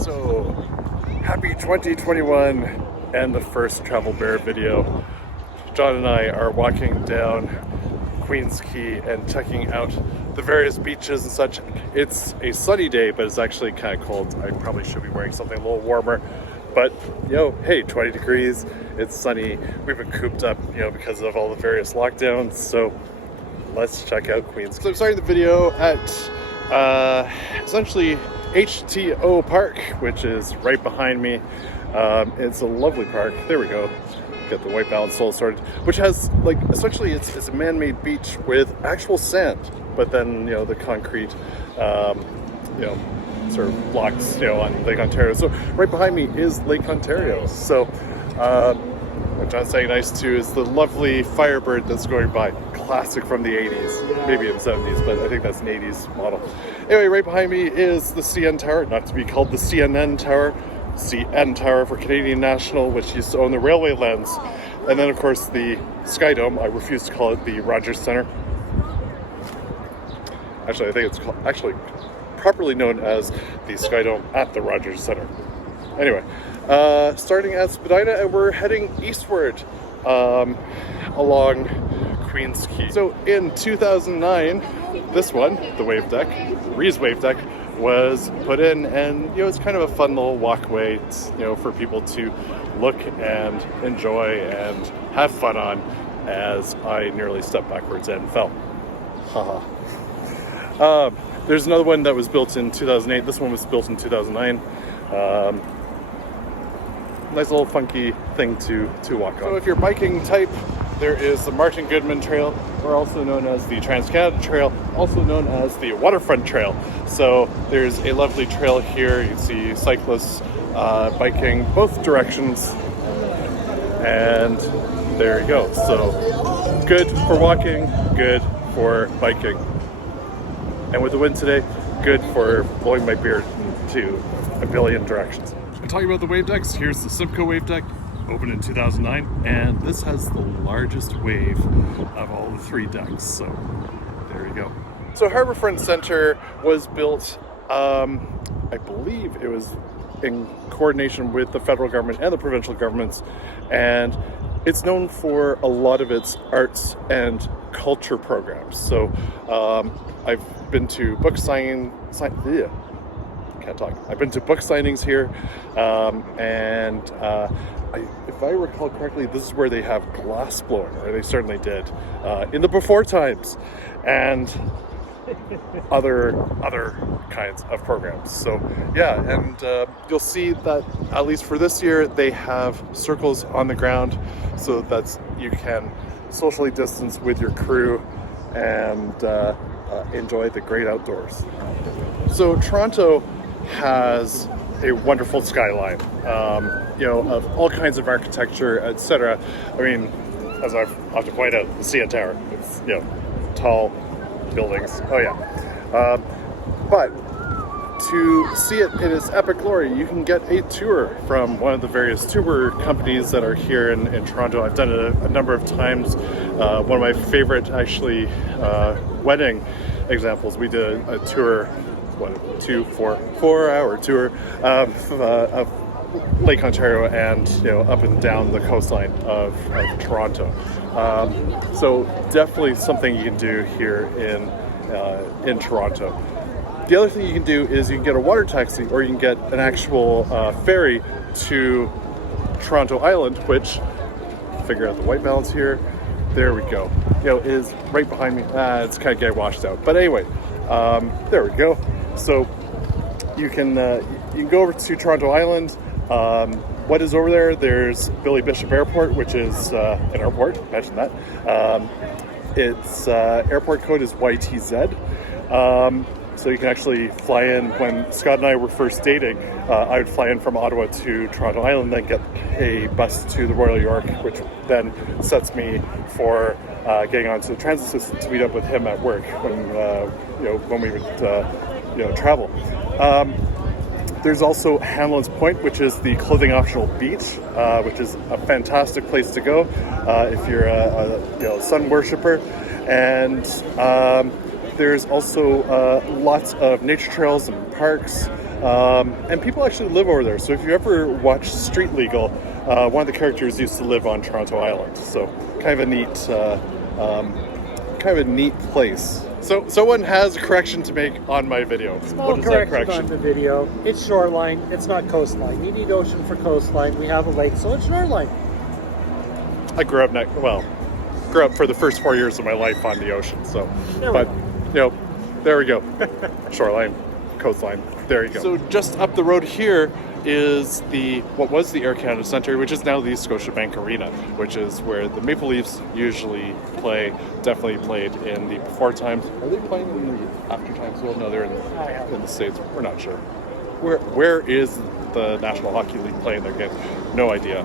So, happy 2021 and the first Travel Bear video. John and I are walking down Queens Quay and checking out the various beaches and such. It's a sunny day, but it's actually kind of cold. I probably should be wearing something a little warmer. But, hey, 20 degrees, it's sunny. We've been cooped up, because of all the various lockdowns. So let's check out Queens Quay. So I'm starting the video at essentially HTO Park, which is right behind me. It's a lovely park. There we go. Get the white balance soul sorted, which has essentially it's a man-made beach with actual sand, but then the concrete sort of blocks on Lake Ontario. So right behind me is Lake Ontario. So what John's saying nice too is the lovely Firebird that's going by. Classic from the 80s, maybe in the 70s, but I think that's an 80s model. Anyway, right behind me is the CN Tower, not to be called the CNN Tower, CN Tower for Canadian National, which used to own the railway lands. And then of course the Sky Dome. I refuse to call it the Rogers Centre. Actually, I think it's actually properly known as the Sky Dome at the Rogers Centre. Anyway, starting at Spadina, and we're heading eastward along Queens Quay. So in 2009, this one, the wave deck, Rees wave deck, was put in, and it's kind of a fun little walkway, for people to look and enjoy and have fun on, as I nearly stepped backwards and fell. Haha. There's another one that was built in 2008. This one was built in 2009. Nice little funky thing to walk on. So if you're biking type, there is the Martin Goodman Trail, or also known as the Trans-Canada Trail, also known as the Waterfront Trail. So there's a lovely trail here. You can see cyclists biking both directions, and there you go. So good for walking, good for biking. And with the wind today, good for blowing my beard into a billion directions. I'm talking about the wave decks. Here's the Simcoe wave deck, opened in 2009, and this has the largest wave of all the three decks. So there you go. So Harbourfront Centre was built, I believe it was in coordination with the federal government and the provincial governments, and it's known for a lot of its arts and culture programs. So I've been to book I've been to book signings here, and if I recall correctly, this is where they have glass blowing, or they certainly did in the before times, and other kinds of programs. So yeah, and you'll see that at least for this year they have circles on the ground, so that you can socially distance with your crew and enjoy the great outdoors. So Toronto has a wonderful skyline, of all kinds of architecture, etc. I mean, as I've often pointed out, the CN Tower, it's, tall buildings. Oh yeah. But to see it in its epic glory, you can get a tour from one of the various tour companies that are here in Toronto. I've done it a number of times. One of my favorite, actually, wedding examples, we did a tour, 4-hour tour of Lake Ontario and up and down the coastline of Toronto. So definitely something you can do here in Toronto. The other thing you can do is you can get a water taxi, or you can get an actual ferry to Toronto Island, which, figure out the white balance here. There we go. Is right behind me. It's kind of getting washed out, but anyway, there we go. So you can go over to Toronto Island. What is over there? There's Billy Bishop Airport, which is an airport. Imagine that. Its airport code is YTZ. So you can actually fly in. When Scott and I were first dating, I would fly in from Ottawa to Toronto Island, then get a bus to the Royal York, which then sets me for getting onto the transit system to meet up with him at work when we would travel. There's also Hanlon's Point, which is the clothing optional beach, which is a fantastic place to go if you're a sun worshiper. And there's also lots of nature trails and parks. And people actually live over there. So if you ever watch Street Legal, one of the characters used to live on Toronto Island. So kind of a neat place. So someone has a correction to make on my video. Small correction on the video. It's shoreline. It's not coastline. You need ocean for coastline. We have a lake, so it's shoreline. I grew up for the first 4 years of my life on the ocean. So, there we go. Shoreline, coastline. There you go. So just up the road here is what was the Air Canada Centre, which is now the Scotiabank Arena, which is where the Maple Leafs usually play. Definitely played in the before times. Are they playing in the after times? Well, no, they're in the States. We're not sure. Where is the National Hockey League playing their game? No idea.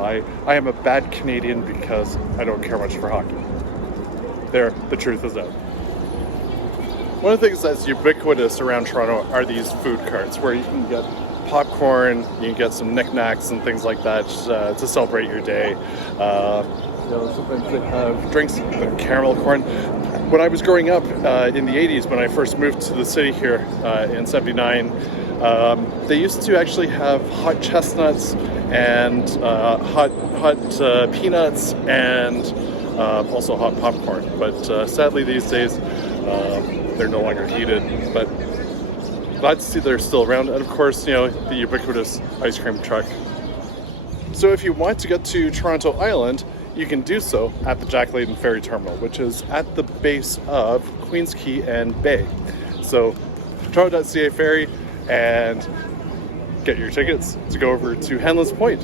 I am a bad Canadian because I don't care much for hockey. The truth is out. One of the things that's ubiquitous around Toronto are these food carts where you can get popcorn, you can get some knickknacks and things like that to celebrate your day. Sometimes they have drinks, caramel corn. When I was growing up in the 80s, when I first moved to the city here in 79, they used to actually have hot chestnuts and hot peanuts and also hot popcorn. But sadly these days, they're no longer heated, but glad to see they're still around. And of course, the ubiquitous ice cream truck. So if you want to get to Toronto Island, you can do so at the Jack Layton Ferry Terminal, which is at the base of Queens Quay and Bay. So toronto.ca ferry and get your tickets to go over to Hanlan's Point.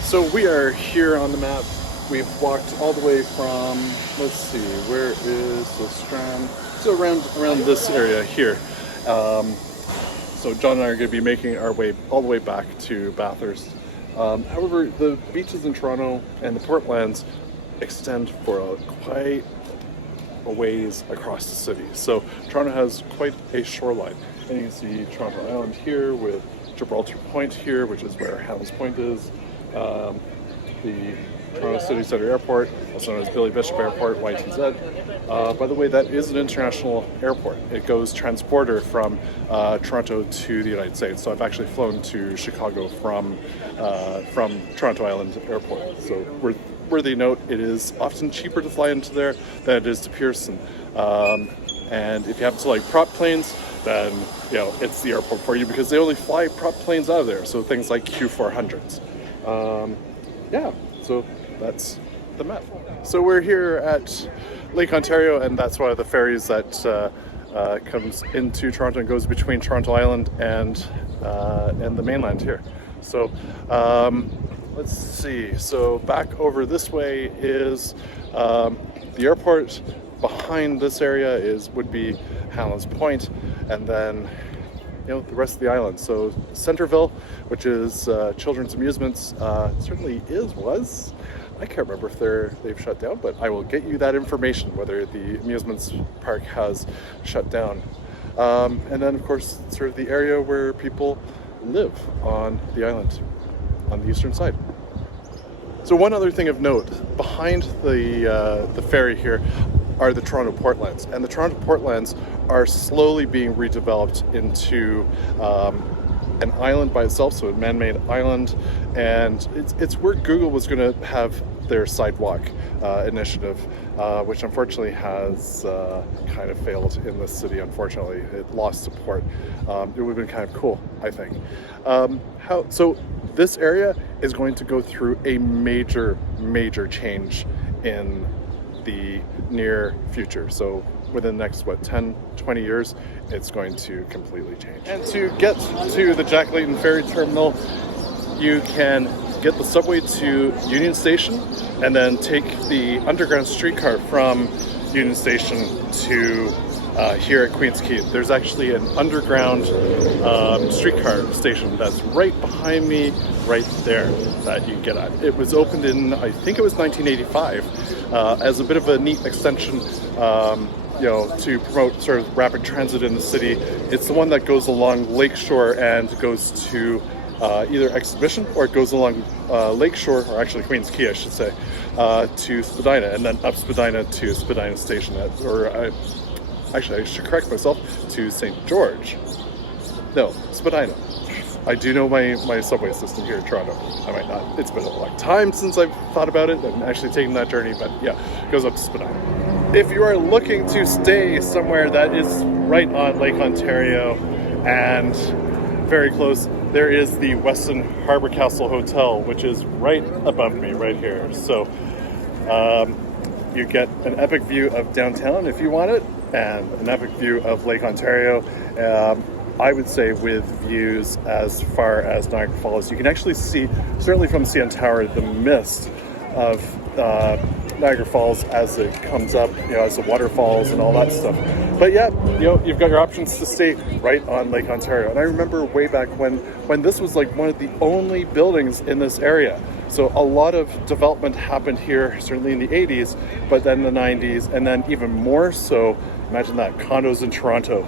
So we are here on the map. We've walked all the way from, let's see, where is the Strand? So around this area here. So John and I are going to be making our way all the way back to Bathurst. However, the beaches in Toronto and the Portlands extend for quite a ways across the city. So Toronto has quite a shoreline. And you can see Toronto Island here with Gibraltar Point here, which is where Hanlan's Point is. The Toronto City Centre Airport, also known as Billy Bishop Airport, YTZ. By the way, that is an international airport. It goes transborder from Toronto to the United States. So I've actually flown to Chicago from Toronto Island Airport. So worthy note, it is often cheaper to fly into there than it is to Pearson. And if you happen to like prop planes, then it's the airport for you because they only fly prop planes out of there. So things like Q400s. So that's the map. So we're here at Lake Ontario, and that's one of the ferries that comes into Toronto and goes between Toronto Island and the mainland here. So let's see. So back over this way is the airport. Behind this area would be Hanlan's Point, and then the rest of the island. So Centerville, which is children's amusements, certainly was. I can't remember if they've shut down, but I will get you that information, whether the amusements park has shut down. And then, of course, sort of the area where people live on the island, on the eastern side. So one other thing of note, behind the ferry here are the Toronto Portlands, and the Toronto Portlands are slowly being redeveloped into an island by itself, so a man-made island, and it's where Google was going to have their sidewalk initiative, which unfortunately has kind of failed in this city. Unfortunately, it lost support. It would have been kind of cool, I think. So this area is going to go through a major change in the near future. So within the next 10, 20 years, it's going to completely change. And to get to the Jack Layton Ferry Terminal, you can get the subway to Union Station and then take the underground streetcar from Union Station to here at Queens Quay. There's actually an underground streetcar station that's right behind me, right there, that you can get at. It was opened in, I think it was 1985, as a bit of a neat extension to promote sort of rapid transit in the city. It's the one that goes along Lakeshore and goes to either Exhibition, or it goes along Lakeshore, or actually Queens Quay, I should say, to Spadina, and then up Spadina to Spadina Station, I should correct myself, to St. George. No, Spadina. I do know my subway system here in Toronto. I might not. It's been a long time since I've thought about it and actually taken that journey, but yeah, it goes up to Spadina. If you are looking to stay somewhere that is right on Lake Ontario and very close, there is the Weston Harbour Castle Hotel, which is right above me, right here. So you get an epic view of downtown if you want it, and an epic view of Lake Ontario. I would say with views as far as Niagara Falls. You can actually see, certainly from CN Tower, the mist of Niagara Falls as it comes up, as the waterfalls and all that stuff. But yeah, you've got your options to stay right on Lake Ontario. And I remember way back when this was like one of the only buildings in this area. So a lot of development happened here, certainly in the 80s, but then the 90s, and then even more so, imagine that, condos in Toronto.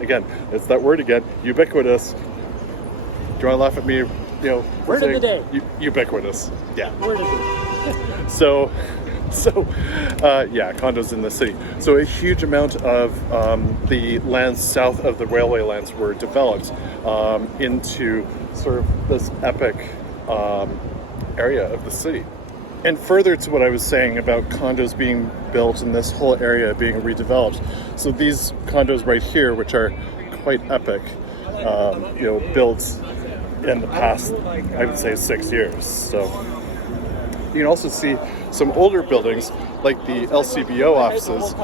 Again, it's that word again, ubiquitous. Do you want to laugh at me? Word of the day. Ubiquitous. Yeah. Word of the day. So, condos in the city. So a huge amount of the lands south of the railway lands were developed into sort of this epic area of the city. And further to what I was saying about condos being built and this whole area being redeveloped. So these condos right here, which are quite epic, built in the past, I would say 6 years. So you can also see some older buildings like the LCBO offices,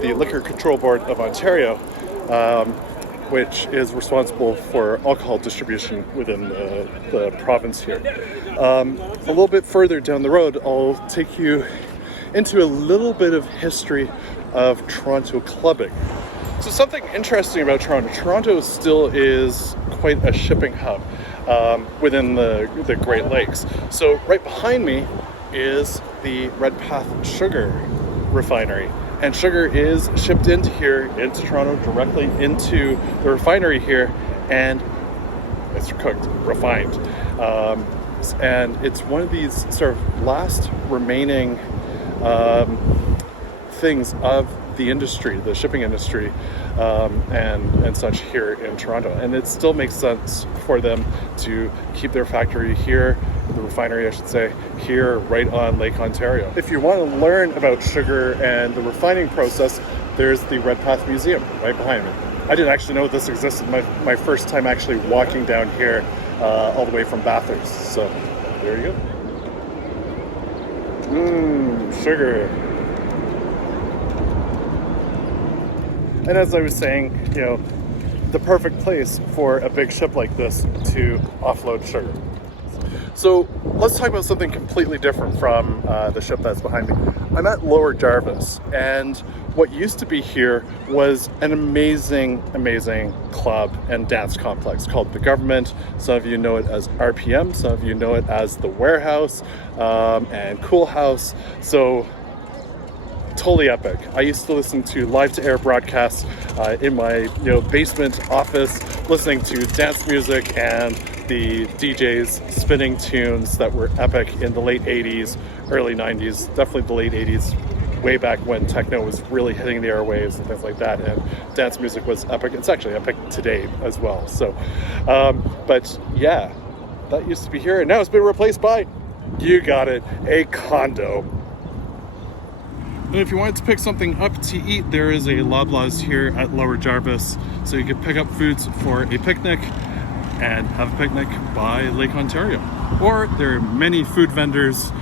the Liquor Control Board of Ontario, which is responsible for alcohol distribution within the province here. A little bit further down the road, I'll take you into a little bit of history of Toronto clubbing. So something interesting about Toronto still is quite a shipping hub within the Great Lakes. So right behind me is the Redpath Sugar Refinery. And sugar is shipped into here, into Toronto, directly into the refinery here, and it's cooked, refined. And it's one of these sort of last remaining things of the industry, the shipping industry, and such here in Toronto. And it still makes sense for them to keep their factory here, the refinery I should say, here right on Lake Ontario. If you want to learn about sugar and the refining process, there's the Redpath Museum right behind me. I didn't actually know this existed. My first time actually walking down here all the way from Bathurst. So there you go. Sugar. And as I was saying, the perfect place for a big ship like this to offload sugar. So let's talk about something completely different from the ship that's behind me. I'm at Lower Jarvis, and what used to be here was an amazing, amazing club and dance complex called The Government. Some of you know it as RPM, some of you know it as The Warehouse and Cool House. So totally epic. I used to listen to live-to-air broadcasts in my basement office, listening to dance music and the DJs spinning tunes that were epic in the late 80s, early 90s, definitely the late 80s, way back when techno was really hitting the airwaves and things like that, and dance music was epic. It's actually epic today as well. So, but yeah, that used to be here, and now it's been replaced by, you got it, a condo. And if you wanted to pick something up to eat, there is a Loblaws here at Lower Jarvis, so you can pick up foods for a picnic and have a picnic by Lake Ontario. Or there are many food vendors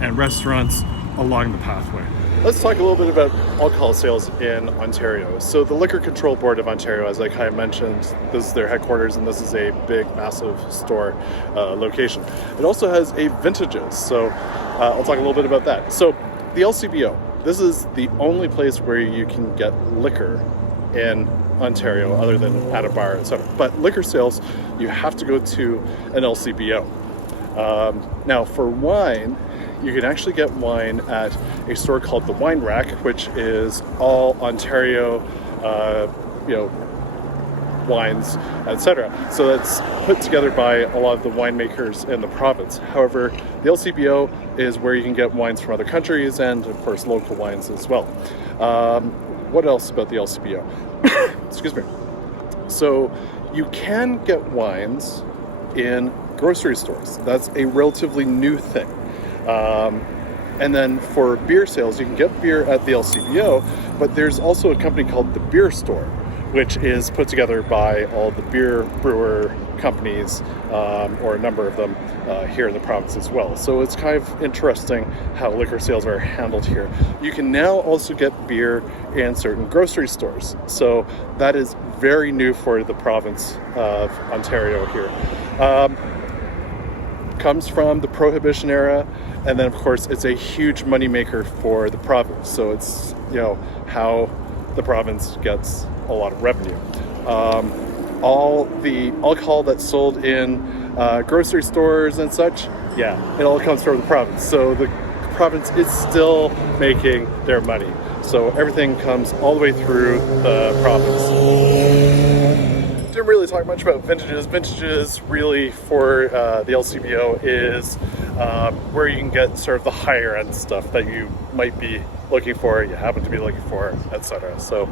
and restaurants along the pathway. Let's talk a little bit about alcohol sales in Ontario. So the Liquor Control Board of Ontario, as I kind of mentioned, this is their headquarters, and this is a big, massive store location. It also has a Vintages, so I'll talk a little bit about that. So the LCBO, this is the only place where you can get liquor in Ontario other than at a bar, etc. But liquor sales, you have to go to an LCBO. Now for wine, you can actually get wine at a store called the Wine Rack, which is all Ontario, wines, etc. So that's put together by a lot of the winemakers in the province. However, the LCBO is where you can get wines from other countries and, of course, local wines as well. What else about the LCBO? Excuse me. So You can get wines in grocery stores. That's a relatively new thing. And then for beer sales, you can get beer at the LCBO, but there's also a company called the Beer Store, which is put together by all the beer brewer companies, or a number of them here in the province as well. So it's kind of interesting how liquor sales are handled here. You can now also get beer in certain grocery stores. So that is very new for the province of Ontario here. Comes from the Prohibition era, and then of course it's a huge moneymaker for the province. So it's, you know, how the province gets a lot of revenue. All the alcohol that's sold in grocery stores and such, yeah, it all comes from the province. So the province is still making their money. So everything comes all the way through the province. Didn't really talk much about vintages. Vintages really for the LCBO is where you can get sort of the higher end stuff that you might be looking for, you happen to be looking for, etc. So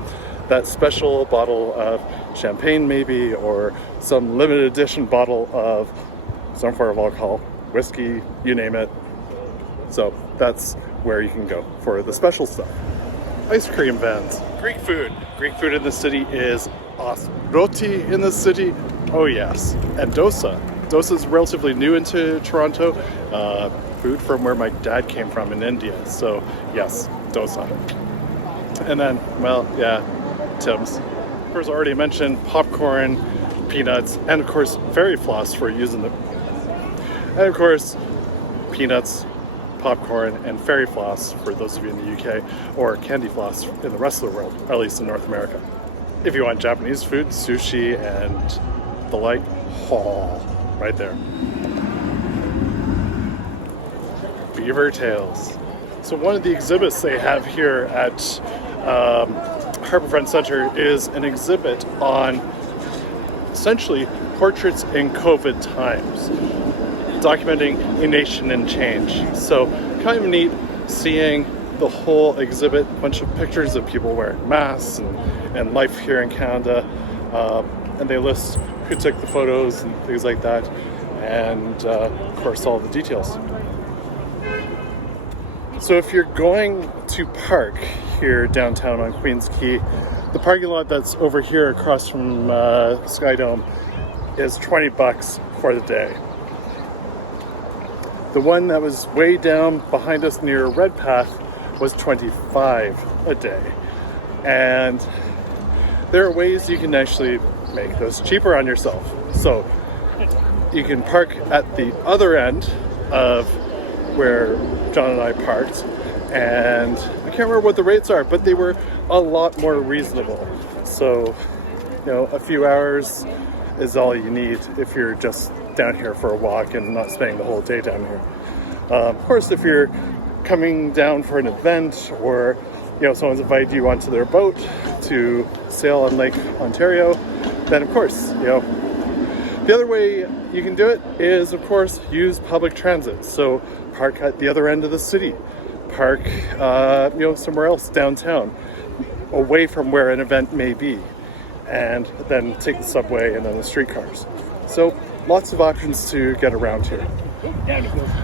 that special bottle of champagne maybe, or some limited edition bottle of some form of alcohol, whiskey, you name it. So that's where you can go for the special stuff. Ice cream vans, Greek food. Greek food in the city is awesome. Roti in the city, oh yes. And dosa. Dosa is relatively new into Toronto. Food from where my dad came from in India. So yes, dosa. And then, well, yeah, Tim's. Of course, already mentioned popcorn, peanuts, and of course, fairy floss for using them. And of course, peanuts, popcorn, and fairy floss for those of you in the UK, or candy floss in the rest of the world, or at least in North America. If you want Japanese food, sushi and the like, right there. Beaver tails. So one of the exhibits they have here at Harbourfront Centre is an exhibit on essentially portraits in COVID times, documenting a nation in change. So kind of neat seeing the whole exhibit, a bunch of pictures of people wearing masks and life here in Canada, and they list who took the photos and things like that, and of course all the details. So if you're going to park here downtown on Queens Quay, the parking lot that's over here across from Skydome is $20 for the day. The one that was way down behind us near Redpath was $25 a day. And there are ways you can actually make those cheaper on yourself. So you can park at the other end of where John and I parked, and I can't remember what the rates are, but they were a lot more reasonable. So, you know, a few hours is all you need if you're just down here for a walk and not spending the whole day down here. Of course, if you're coming down for an event, or you know, someone's invited you onto their boat to sail on Lake Ontario, then of course, you know, the other way you can do it is, of course, use public transit. So park at the other end of the city, park you know, somewhere else downtown, away from where an event may be, and then take the subway and then the streetcars. So lots of options to get around here.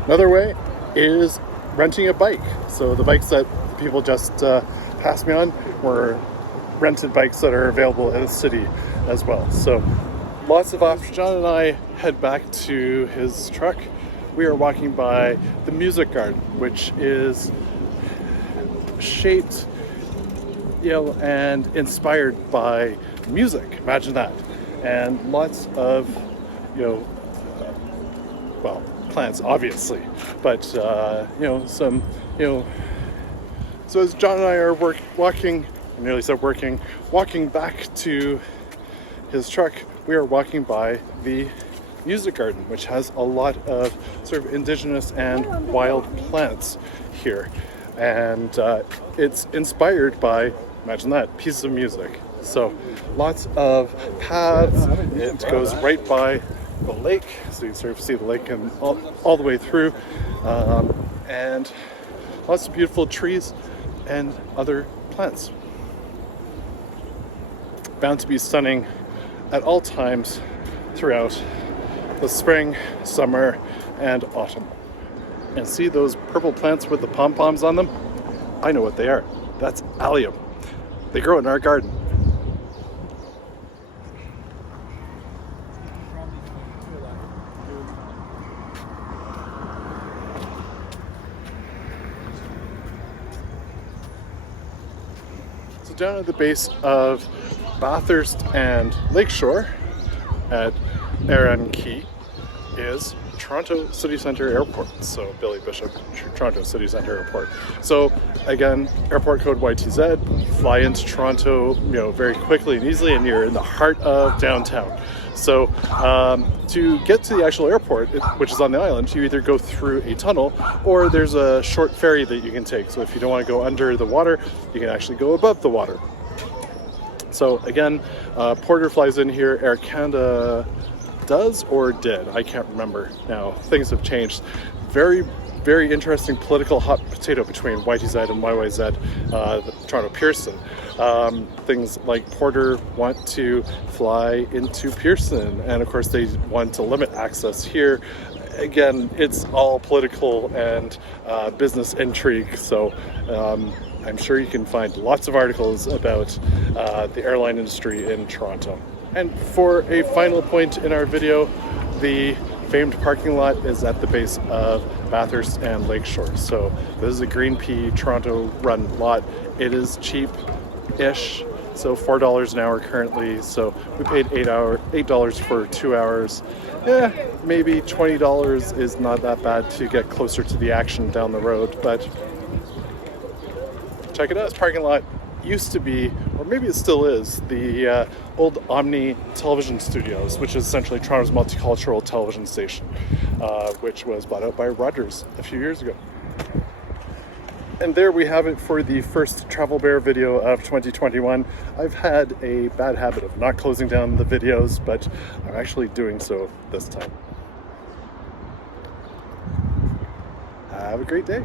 Another way is renting a bike. So the bikes that people just passed me on were rented bikes that are available in the city as well. So lots of options. John and I head back to his truck. We are walking by the Music Garden, which is shaped, you know, and inspired by music. Imagine that. And lots of, you know, well, plants, obviously, but you know, some, you know. So as John and I are walking back to his truck, we are walking by the Music Garden, which has a lot of sort of indigenous and wild plants here, and it's inspired by, imagine that, pieces of music. So lots of paths. It goes right by the lake, so you sort of see the lake and all the way through, and lots of beautiful trees and other plants. Bound to be stunning at all times throughout the spring, summer, and autumn. And see those purple plants with the pom-poms on them? I know what they are. That's allium. They grow in our garden. So down at the base of Bathurst and Lakeshore at Queens Quay is Toronto City Centre Airport. So Billy Bishop, Toronto City Centre Airport. So again, airport code YTZ, fly into Toronto, very quickly and easily, and you're in the heart of downtown. So to get to the actual airport, which is on the island, you either go through a tunnel or there's a short ferry that you can take. So if you don't want to go under the water, you can actually go above the water. So again, Porter flies in here. Air Canada does or did, I can't remember now. Things have changed. Very, very interesting political hot potato between YTZ and YYZ, the Toronto Pearson. Things like Porter want to fly into Pearson, and of course they want to limit access here. Again, it's all political and business intrigue, so I'm sure you can find lots of articles about the airline industry in Toronto. And for a final point in our video, the famed parking lot is at the base of Bathurst and Lakeshore. So this is a Green Pea Toronto run lot. It is cheap-ish, so $4 an hour currently. So we paid $8 for 2 hours. Yeah, maybe $20 is not that bad to get closer to the action down the road, but check it out. This parking lot used to be, or maybe it still is, the old Omni Television Studios, which is essentially Toronto's multicultural television station, which was bought out by Rogers a few years ago. And there we have it for the first Travel Bear video of 2021. I've had a bad habit of not closing down the videos, but I'm actually doing so this time. Have a great day.